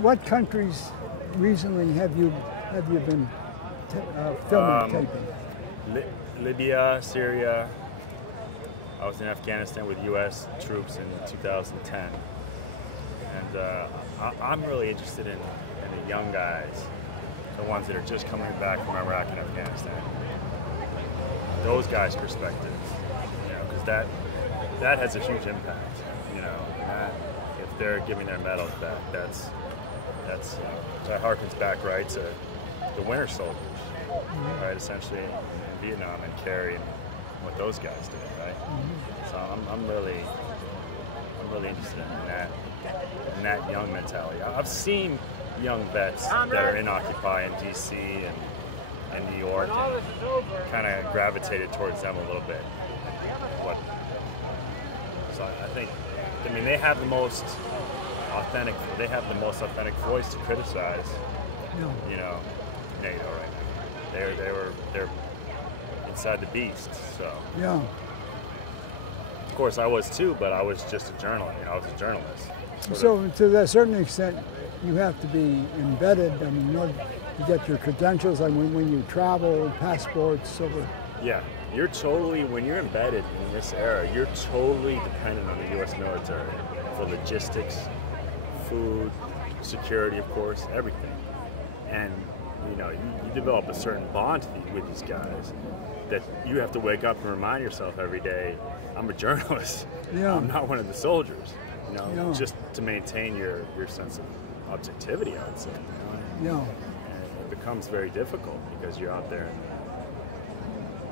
what countries recently have you been filming, taping? Libya, Syria. I was in Afghanistan with U.S. troops in 2010, and I'm really interested in the young guys, the ones that are just coming back from Iraq and Afghanistan. Those guys' perspectives, you know, because that has a huge impact. You know, if they're giving their medals back, that harkens back right to the winter soldiers, right? Essentially in Vietnam and Kerry and what those guys did, right? So I'm really interested in that young mentality. I've seen young vets that are in Occupy in DC and New York, and kind of gravitated towards them a little bit. So I think, I mean, they have the most authentic voice to criticize, you know, NATO right now. They're inside the beast. So yeah. Of course, I was too, but I was just a journalist. You know, I was a journalist. So to a certain extent, you have to be embedded. I mean, in order to get your credentials, like when you travel, passports, over. Yeah, you're totally, when you're embedded in this era, you're totally dependent on the U.S. military for logistics, food, security, of course, everything. And you know, you develop a certain bond with these guys that you have to wake up and remind yourself every day, I'm a journalist. Yeah. I'm not one of the soldiers. You know, yeah. Just to maintain your sense of objectivity, I would say. You know? Yeah. And it becomes very difficult because you're out there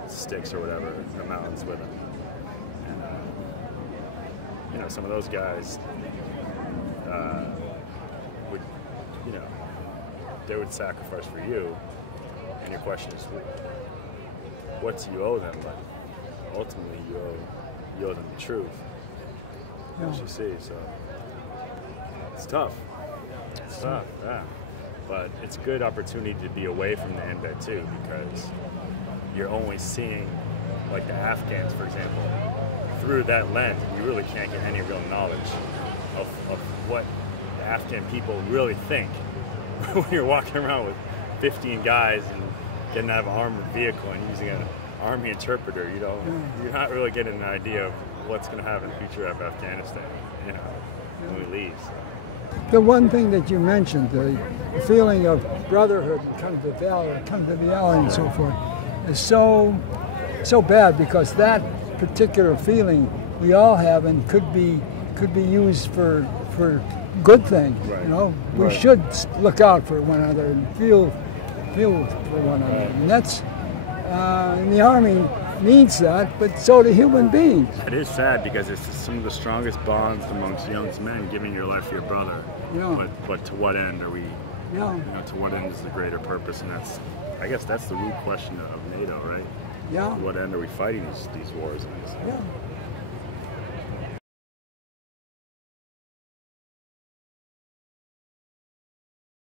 in sticks or whatever, in the mountains with them. And, you know, some of those guys would, you know, they would sacrifice for you. And your question is, what do you owe them? But ultimately, you owe them the truth. Yeah. As you see, so it's tough. It's tough, yeah. But it's a good opportunity to be away from the embed too, because you're only seeing, like the Afghans, for example, through that lens. You really can't get any real knowledge of what the Afghan people really think when you're walking around with 15 guys and getting out of an armored vehicle and using an army interpreter. You know, you're not really getting an idea of what's going to happen in the future of Afghanistan, you know, when we leave. So. The one thing that you mentioned, the feeling of brotherhood and come to the alley and so forth, is so bad, because that particular feeling we all have and could be used for good things. Right. You know, we Right. should look out for one another and feel for one another, and that's and the Army needs that, but so do human beings. It is sad because it's some of the strongest bonds amongst young men, giving your life for your brother. Yeah. But to what end are we? Yeah. You know, to what end is the greater purpose? And I guess that's the root question of NATO, right? Yeah. To what end are we fighting these wars? Yeah.